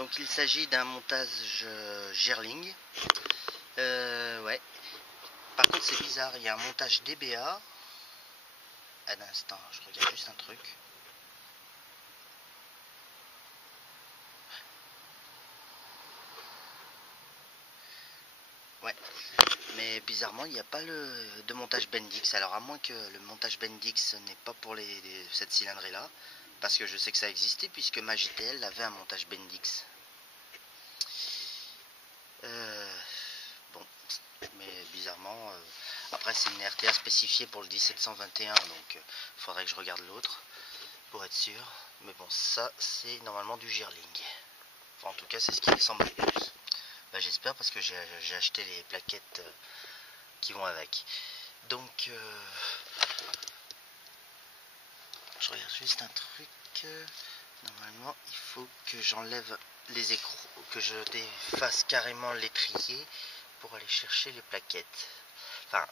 Donc il s'agit d'un montage Girling. Ouais. Par contre c'est bizarre, il y a un montage DBA. Un instant, je regarde juste un truc. Ouais. Mais bizarrement il n'y a pas de montage Bendix. Alors à moins que le montage Bendix n'est pas pour cette cylindrée là. Parce que je sais que ça existait puisque ma GTL avait un montage Bendix. Bon, mais bizarrement, après c'est une RTA spécifiée pour le 1721, donc il faudrait que je regarde l'autre pour être sûr. Mais bon, ça c'est normalement du Girling. Enfin, en tout cas, c'est ce qui me semble le plus. Bah, j'espère parce que j'ai acheté les plaquettes qui vont avec. Donc, je regarde juste un truc. Normalement, il faut que j'enlève les écrous, que je défasse carrément l'étrier pour aller chercher les plaquettes. Enfin,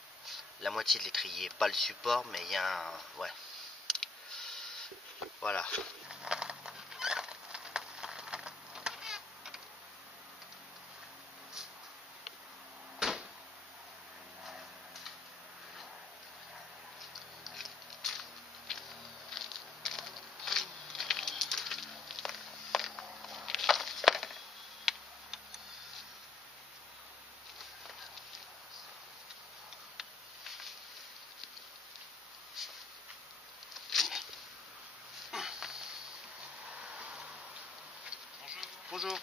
la moitié de l'étrier, pas le support, mais il y a un... Ouais. Voilà. Bonjour.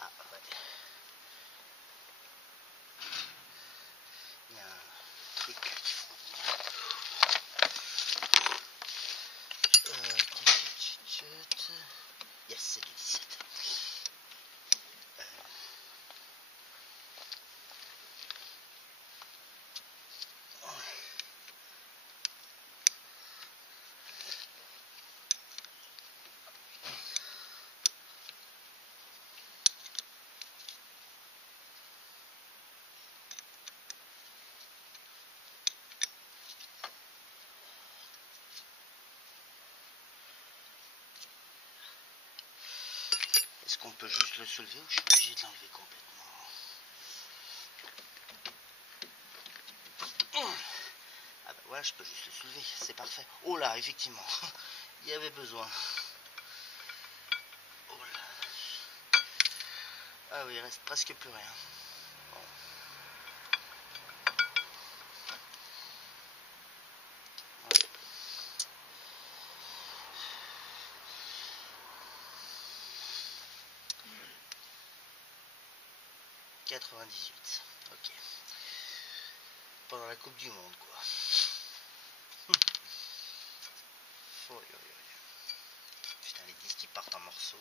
Ah ouais. Il y a un truc. Yes, c'est du 17. Est-ce qu'on peut juste le soulever ou je suis obligé de l'enlever complètement? Ah bah voilà, je peux juste le soulever, c'est parfait. Oh là, effectivement, il y avait besoin. Oh là. Ah oui, il reste presque plus rien. Bon. 98, ok. Pendant la Coupe du Monde, quoi. Oh, putain, les disques qui partent en morceaux.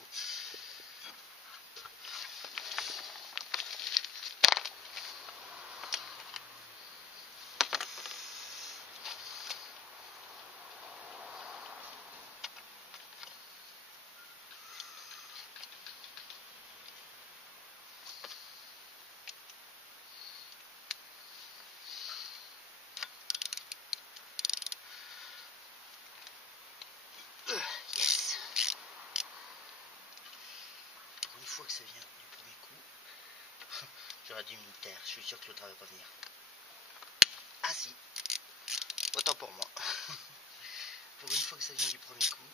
Yes. Pour une fois que ça vient du premier coup, j'aurais dû me taire, je suis sûr que l'autre va pas venir. Ah si, autant pour moi. Pour une fois que ça vient du premier coup.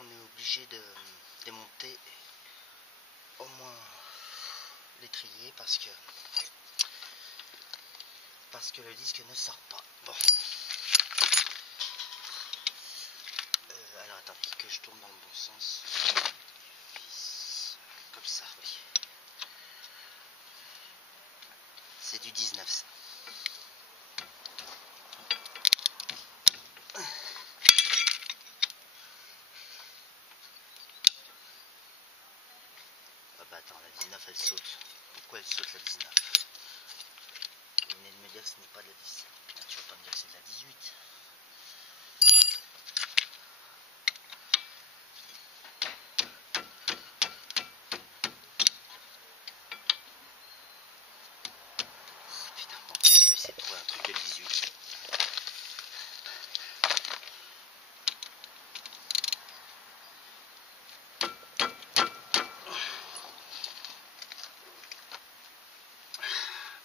on est obligé de démonter au moins l'étrier parce que le disque ne sort pas. Bon. Alors attendez que je tourne dans le bon sens. Comme ça, oui. C'est du 19 ça. Ah bah attends, la 19 elle saute. Pourquoi elle saute la 19? Vous venez de me dire que ce n'est pas de la 10. Putain, tu vas pas me dire que c'est de la 18. Putain, bon, je vais essayer de trouver un truc de 18.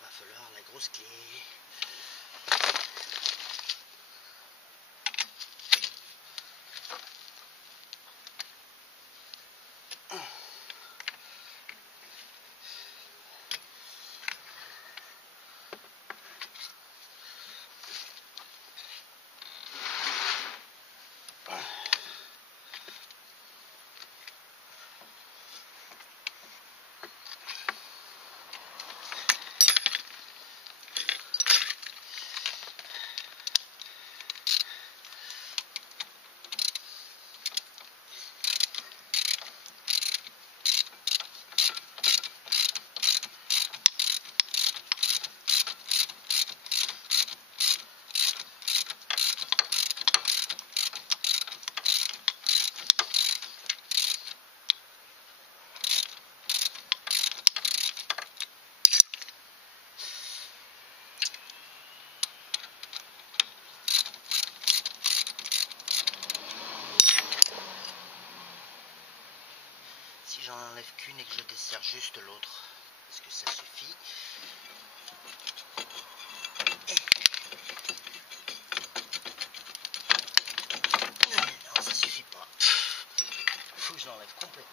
Va falloir la grosse clé. Si j'en enlève qu'une et que je desserre juste l'autre, est-ce que ça suffit? Non, ça suffit pas. Faut que je l'enlève complètement.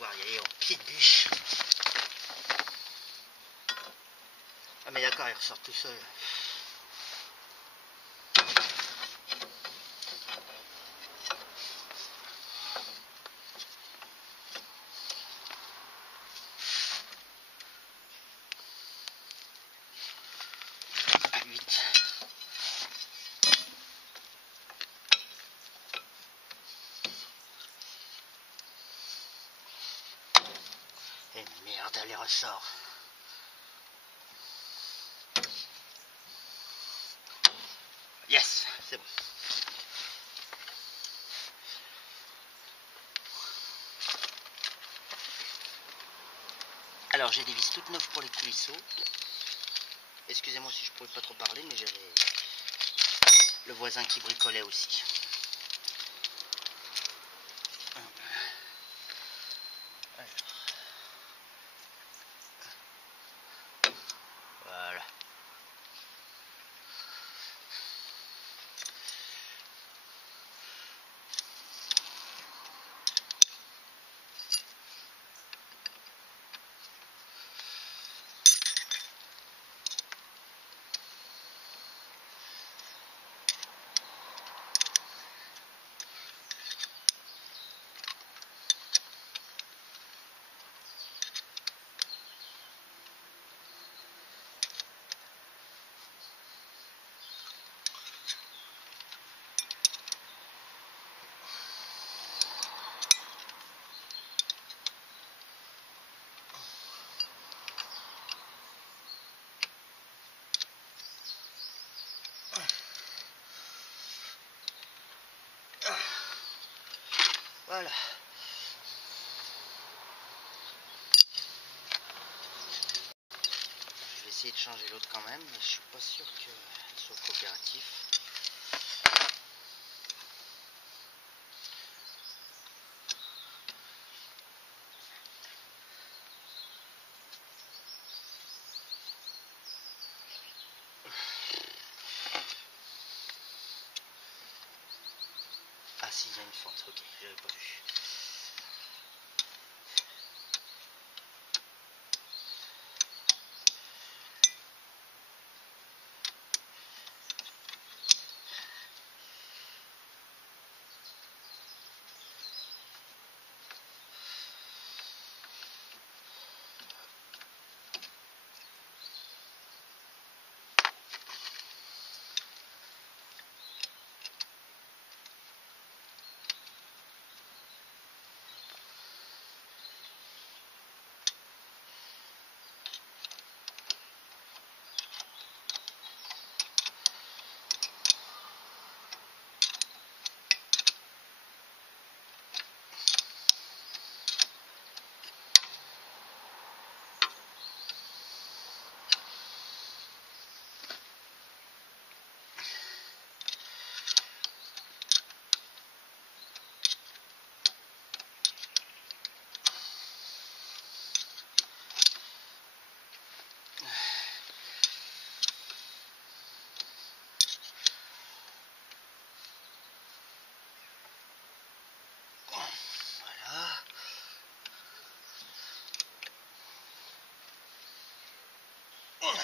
devoir y aller en pied de biche. Ah mais d'accord, il ressort tout seul. Et merde, elle ressort. Yes, c'est bon. Alors j'ai des vis toutes neuves pour les coulisseaux. Excusez-moi si je pouvais pas trop parler, mais j'avais le voisin qui bricolait aussi. Voilà. Voilà. Je vais essayer de changer l'autre quand même, mais je suis pas sûr qu'elle soit coopérative. Ah si, il y a une fente, ok, j'avais pas vu.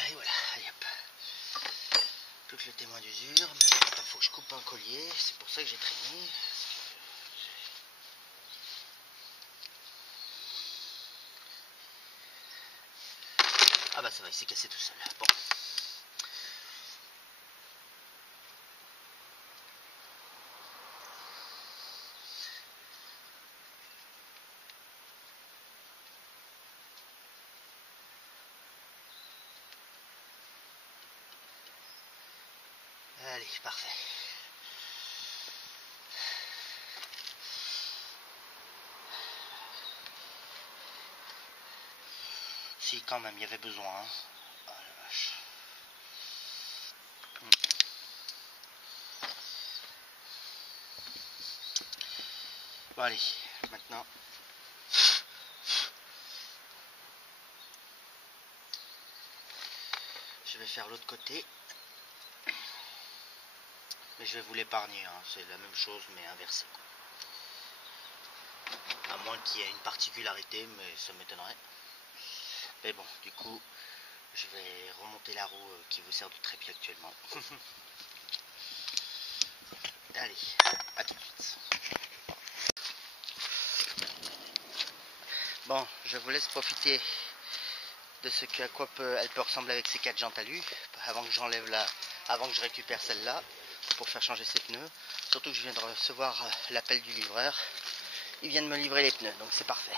Et voilà, allez hop. Plus que le témoin d'usure, mais il faut que je coupe un collier, c'est pour ça que j'ai traîné. Ah bah ça va, il s'est cassé tout seul. Bon. Allez, parfait. Si, quand même, il y avait besoin. Hein. Oh la vache. Bon, allez, maintenant. Je vais faire l'autre côté. Mais je vais vous l'épargner. Hein. C'est la même chose, mais inversé. À moins qu'il y ait une particularité, mais ça m'étonnerait. Mais bon, du coup, je vais remonter la roue qui vous sert de trépied actuellement. Allez, à tout de suite. Bon, je vous laisse profiter de ce à quoi elle peut ressembler avec ces 4 jantes alu, avant que avant que je récupère celle-là pour faire changer ses pneus. Surtout que je viens de recevoir l'appel du livreur. Il vient de me livrer les pneus, donc c'est parfait.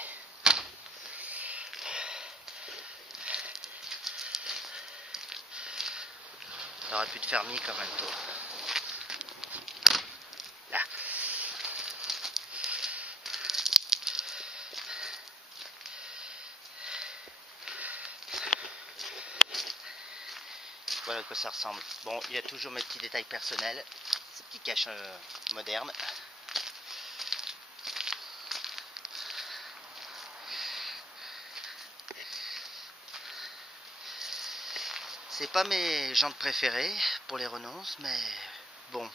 Ça aurait pu te faire mi quand même, toi. Là. Voilà à quoi ça ressemble. Bon, il y a toujours mes petits détails personnels, ces petits caches modernes. C'est pas mes jantes préférées pour les renonces, mais bon,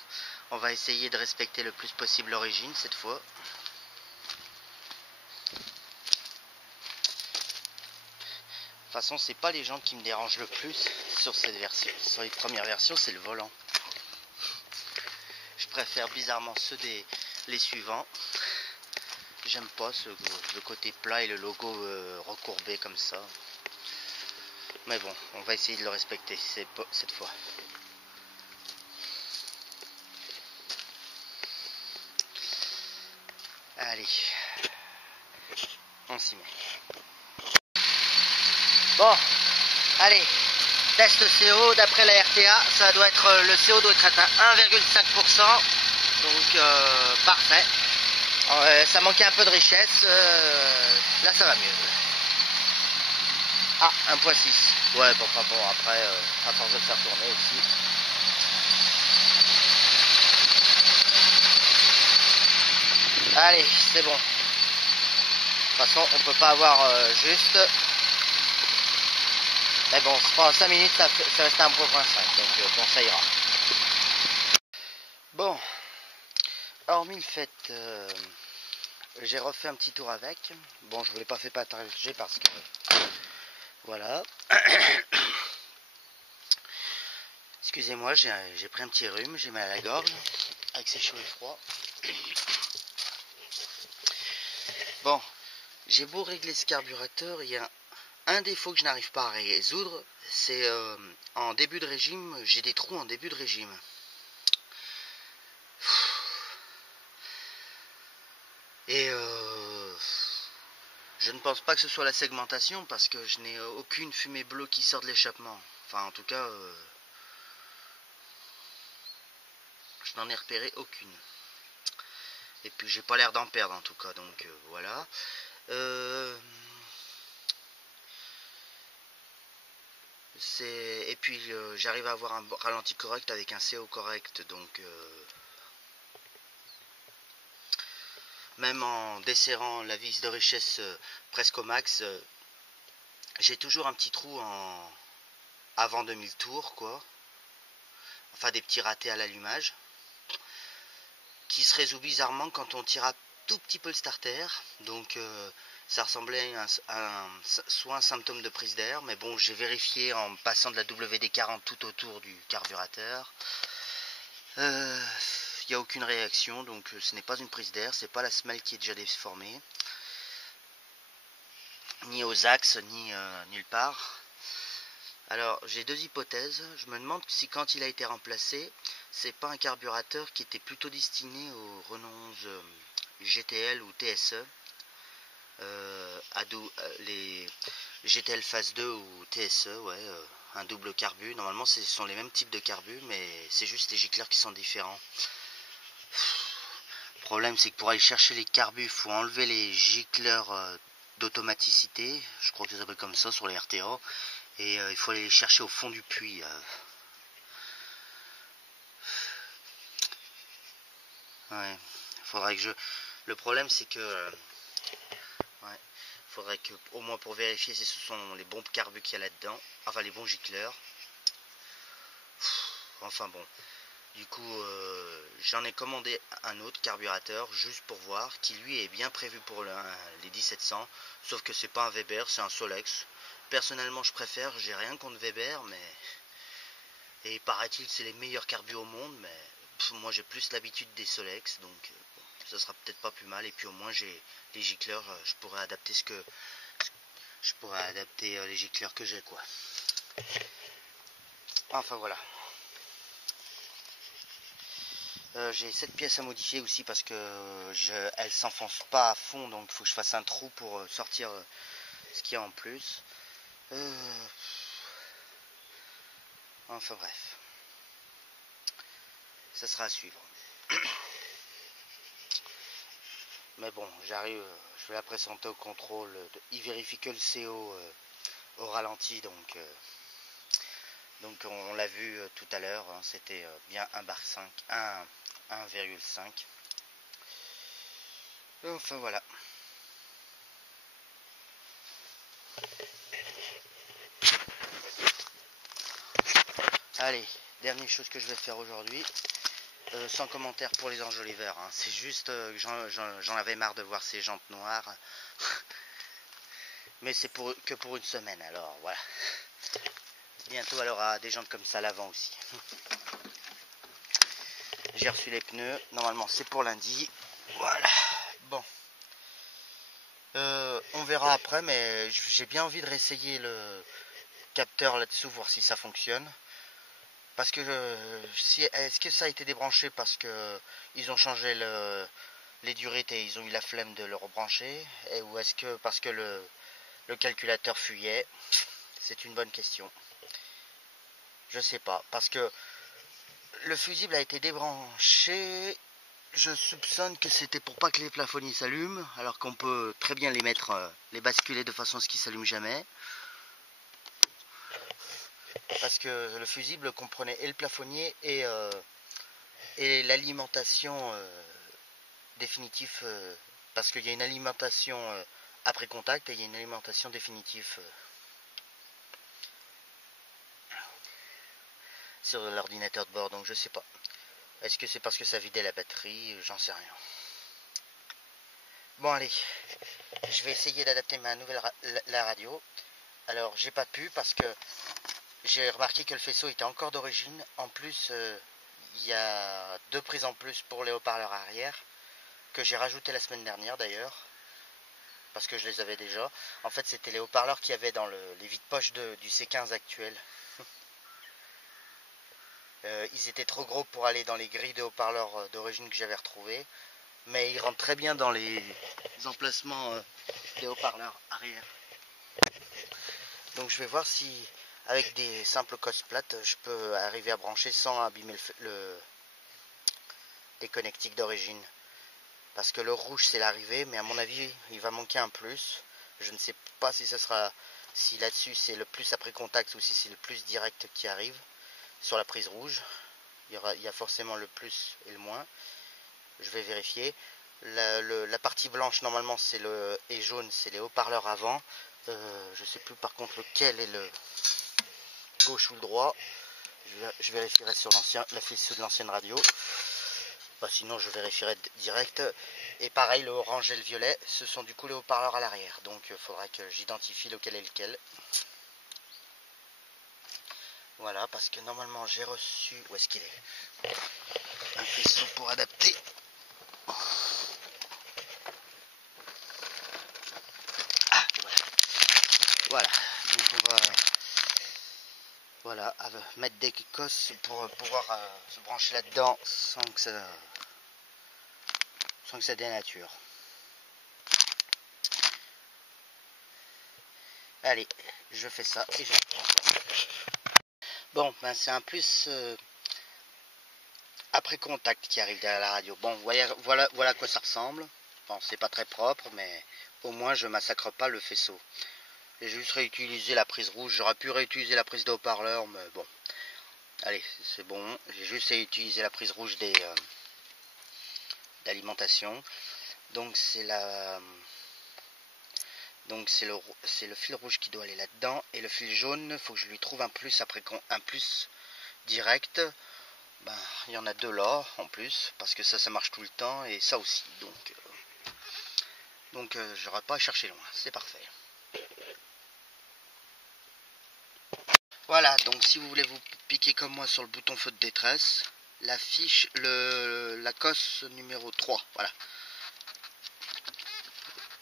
on va essayer de respecter le plus possible l'origine cette fois. De toute façon, c'est pas les jantes qui me dérangent le plus sur cette version. Sur les premières versions, c'est le volant. Je préfère bizarrement les suivants. J'aime pas le côté plat et le logo recourbé comme ça. Mais bon, on va essayer de le respecter cette fois. Allez, on s'y met. Bon, allez, test CO d'après la RTA, le CO doit être à 1,5%, donc parfait. Ça manquait un peu de richesse, là ça va mieux. Ah, 1,6. Ouais, bon, enfin bon, après, à force de le faire tourner aussi. Allez, c'est bon. De toute façon, on peut pas avoir juste. Mais bon, pendant 5 minutes, ça reste à 1,5, donc bon, ça ira. Bon, hormis le fait, j'ai refait un petit tour avec. Bon, je ne vous l'ai pas fait partager parce que, voilà. Excusez-moi, j'ai pris un petit rhume, j'ai mal à la gorge, avec ces chaud et froid. Bon, j'ai beau régler ce carburateur, il y a un défaut que je n'arrive pas à résoudre, c'est en début de régime, j'ai des trous en début de régime. Et je ne pense pas que ce soit la segmentation parce que je n'ai aucune fumée bleue qui sort de l'échappement. Enfin, en tout cas, je n'en ai repéré aucune. Et puis, j'ai pas l'air d'en perdre en tout cas, donc voilà. Et puis j'arrive à avoir un ralenti correct avec un CO correct, donc même en desserrant la vis de richesse presque au max, j'ai toujours un petit trou avant 2000 tours, quoi. Enfin des petits ratés à l'allumage, qui se résout bizarrement quand on tire un tout petit peu le starter, donc ça ressemblait à soit un symptôme de prise d'air, mais bon, j'ai vérifié en passant de la WD-40 tout autour du carburateur. Il n'y a aucune réaction, donc ce n'est pas une prise d'air, c'est pas la semelle qui est déjà déformée, ni aux axes, ni nulle part. Alors, j'ai deux hypothèses. Je me demande si quand il a été remplacé, c'est pas un carburateur qui était plutôt destiné aux Renault GTL ou TSE. Les GTL phase 2 ou TSE, ouais, un double carbu. Normalement, ce sont les mêmes types de carbu, mais c'est juste les gicleurs qui sont différents. Le problème, c'est que pour aller chercher les carbus, il faut enlever les gicleurs d'automaticité. Je crois que ça s'appelle comme ça sur les RTA. Et il faut aller les chercher au fond du puits. Ouais, faudrait que je. Le problème, c'est que. Ouais, faudrait que, au moins pour vérifier si ce sont les bons carbus qu'il y a là-dedans. Enfin, les bons gicleurs. Enfin bon. Du coup, j'en ai commandé un autre carburateur juste pour voir, qui lui est bien prévu pour les 1700, sauf que c'est pas un Weber, c'est un Solex. Personnellement, je préfère, j'ai rien contre Weber, mais et paraît-il c'est les meilleurs carbus au monde, mais moi j'ai plus l'habitude des Solex, donc bon, ça sera peut-être pas plus mal. Et puis au moins j'ai les gicleurs, je pourrais adapter les gicleurs que j'ai quoi. Enfin voilà. J'ai cette pièce à modifier aussi parce que elle s'enfonce pas à fond, donc il faut que je fasse un trou pour sortir ce qu'il y a en plus. Enfin bref, ça sera à suivre. Mais bon, j'arrive, je vais la présenter au contrôle. Il vérifie que le CO au ralenti, donc on l'a vu tout à l'heure, hein, c'était bien 1,5 bar 1,5. Enfin voilà. Allez, dernière chose que je vais faire aujourd'hui, sans commentaire pour les enjoliveurs, hein. C'est juste que j'en avais marre de voir ces jantes noires. Mais c'est que pour une semaine, alors voilà. Bientôt elle aura des jantes comme ça à l'avant aussi. J'ai reçu les pneus, normalement c'est pour lundi. Voilà, bon. On verra après, mais j'ai bien envie de réessayer le capteur là-dessous, voir si ça fonctionne. Parce que est-ce que ça a été débranché parce que ils ont changé les durites et ils ont eu la flemme de le rebrancher, ou est-ce que parce que le calculateur fuyait? C'est une bonne question. Je sais pas, parce que le fusible a été débranché. Je soupçonne que c'était pour pas que les plafonniers s'allument, alors qu'on peut très bien les mettre, les basculer de façon à ce qu'ils s'allument jamais. Parce que le fusible comprenait et le plafonnier et l'alimentation définitive, parce qu'il y a une alimentation après contact et il y a une alimentation définitive sur l'ordinateur de bord, donc je sais pas. Est-ce que c'est parce que ça vidait la batterie? J'en sais rien. Bon allez, je vais essayer d'adapter ma nouvelle la radio. Alors j'ai pas pu parce que j'ai remarqué que le faisceau était encore d'origine. En plus, il y a 2 prises en plus pour les haut-parleurs arrière, que j'ai rajouté la semaine dernière d'ailleurs, parce que je les avais déjà. En fait, c'était les haut-parleurs qu'il y avait dans les vides-poches du C15 actuel. Ils étaient trop gros pour aller dans les grilles de haut-parleurs d'origine que j'avais retrouvées, mais ils rentrent très bien dans les emplacements des haut-parleurs arrière. Donc je vais voir si avec des simples cosses plates je peux arriver à brancher sans abîmer les connectiques d'origine. Parce que le rouge c'est l'arrivée, mais à mon avis il va manquer un plus. Je ne sais pas si ce sera, si là-dessus c'est le plus après contact ou si c'est le plus direct qui arrive sur la prise rouge. Il y a forcément le plus et le moins. Je vais vérifier. La partie blanche normalement c'est et jaune c'est les haut-parleurs avant. Je sais plus par contre lequel est le gauche ou le droit. Je vérifierai sur la faisceau de l'ancienne radio. Bah, sinon je vérifierai direct. Et pareil, le orange et le violet, ce sont du coup les haut-parleurs à l'arrière. Donc il faudra que j'identifie lequel est lequel. Voilà, parce que normalement j'ai reçu... Où est-ce qu'il est? Un faisceau pour adapter. Ah, voilà. Donc on va... Voilà, mettre des cosses pour pouvoir se brancher là-dedans sans que ça dénature. Allez, je fais ça et je... Bon, ben c'est un plus après contact qui arrive derrière la radio. Bon, voilà à quoi ça ressemble. Bon, c'est pas très propre, mais au moins je massacre pas le faisceau. J'ai juste réutilisé la prise rouge. J'aurais pu réutiliser la prise de haut-parleur, mais bon. Allez, c'est bon. J'ai juste utilisé la prise rouge d'alimentation. Donc c'est le fil rouge qui doit aller là-dedans. Et le fil jaune, il faut que je lui trouve un plus direct. Ben, il y en a deux là en plus, parce que ça marche tout le temps, et ça aussi, donc j'aurais pas à chercher loin, c'est parfait. Voilà, donc si vous voulez vous piquer comme moi sur le bouton feu de détresse, la fiche, la cosse numéro 3, voilà.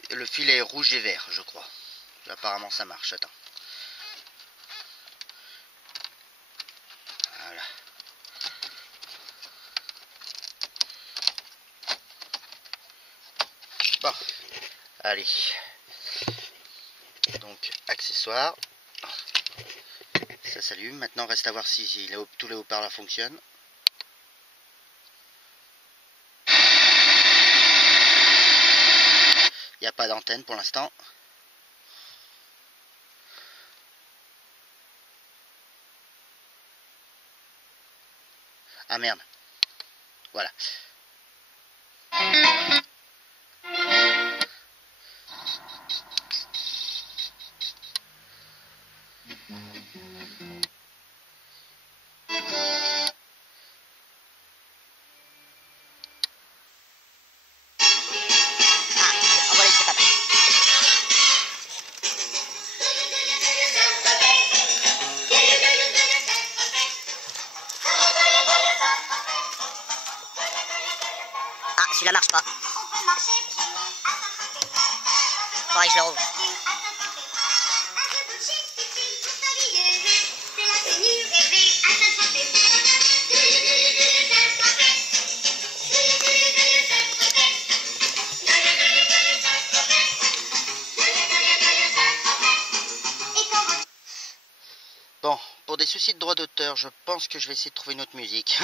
Le filet est rouge et vert, je crois. Apparemment ça marche, attends. Voilà. Bon, allez. Donc, accessoires. Ça s'allume. Maintenant, reste à voir si tous les haut-parleurs fonctionnent. Il n'y a pas d'antenne pour l'instant. Ah merde. Voilà. Ah, celui-là marche pas. Faudrait que je le rouvre. Bon, pour des soucis de droit d'auteur, je pense que je vais essayer de trouver une autre musique.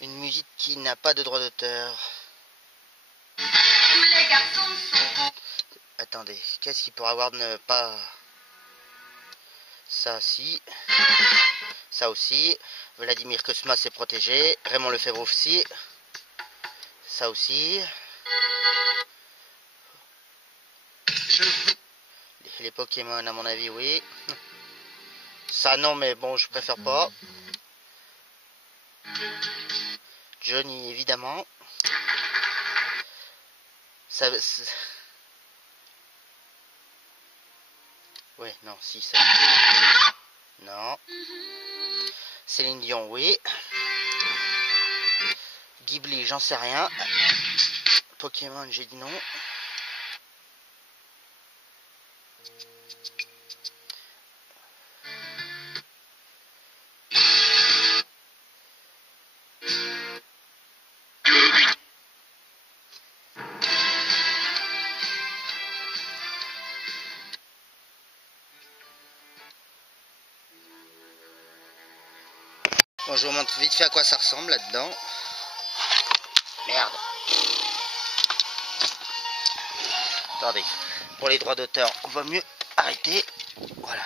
Une musique qui n'a pas de droit d'auteur. Attendez, qu'est-ce qu'il pourrait avoir de ne pas... Ça, si. Ça aussi. Vladimir Cosma c'est protégé. Raymond Lefebvre aussi. Ça aussi. Les Pokémon, à mon avis, oui. Ça, non, mais bon, je préfère pas. Johnny, évidemment. Ça... Ouais, non, si, ça... Non. Céline Dion, oui. Ghibli, j'en sais rien. Pokémon, j'ai dit non. Bon, je vous montre vite fait à quoi ça ressemble là-dedans. Merde. Attendez. Pour les droits d'auteur, on va mieux arrêter. Voilà.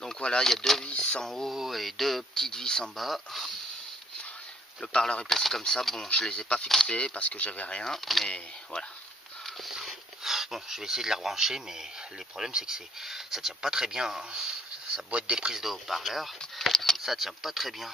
Donc voilà, il y a deux vis en haut et deux petites vis en bas. Le parleur est placé comme ça. Bon, je les ai pas fixés parce que j'avais rien, mais voilà. Bon, je vais essayer de les rebrancher, mais le problème c'est que ça tient pas très bien. Hein. Sa boîte des prises de haut-parleur, ça tient pas très bien.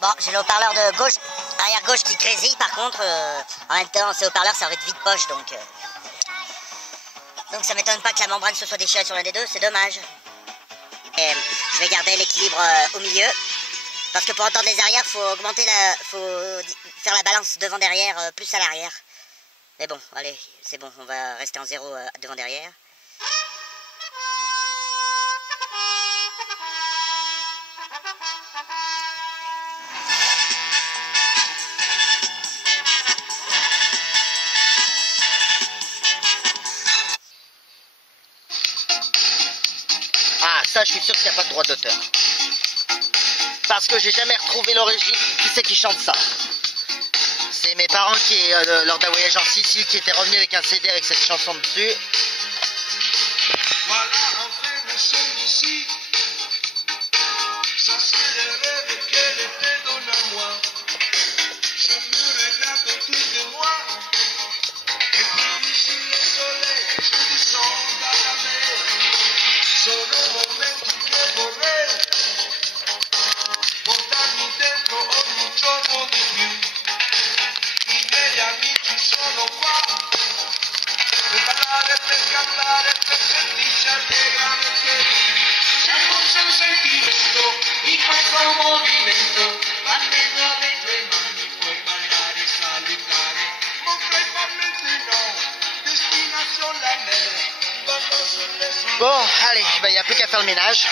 Bon, j'ai le haut-parleur de gauche, arrière gauche qui grésille, par contre, en même temps, ces haut-parleurs servent de vide-poche, donc ça m'étonne pas que la membrane se soit déchirée sur l'un des deux, c'est dommage. Et je vais garder l'équilibre au milieu, parce que pour entendre les arrières, faut faire la balance devant-derrière plus à l'arrière. Mais bon, allez, c'est bon, on va rester en zéro devant-derrière. ça, je suis sûr qu'il n'y a pas de droit d'auteur. Parce que j'ai jamais retrouvé l'origine. Qui c'est qui chante ça? C'est mes parents qui, lors d'un voyage en Sicile, qui étaient revenus avec un CD avec cette chanson dessus. Voilà enfin nous sommes ici. Ça c'est le rêve qu'elle était dans moi. Je me regarde autour de moi. Et puis ici le soleil, je descends dans la mer. Solo momenti che vorrei portarmi dentro ogni giorno di più. I miei amici sono qua per ballare, per cantare, per sentirci allegramente vivi. C'è un sentimento in questo movimento, battendo le tue mani puoi ballare e salutare. Non fai farmente no, destination la mer, ballo sulle sue. Bon, allez, il n'y a plus qu'à faire le ménage.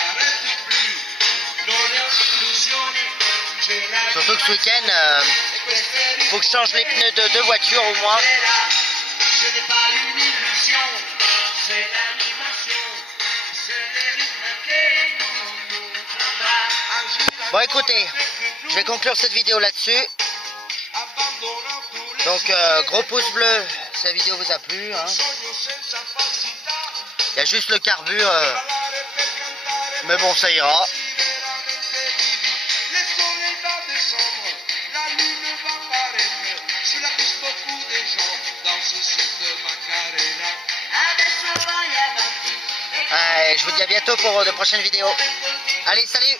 Surtout que ce week-end, faut que je change les pneus de 2 voitures au moins. Bon, écoutez, je vais conclure cette vidéo là-dessus. Donc, gros pouce bleu si la vidéo vous a plu. Hein. Il y a juste le carbu, mais bon, ça ira. Ouais, je vous dis à bientôt pour de prochaines vidéos. Allez, salut!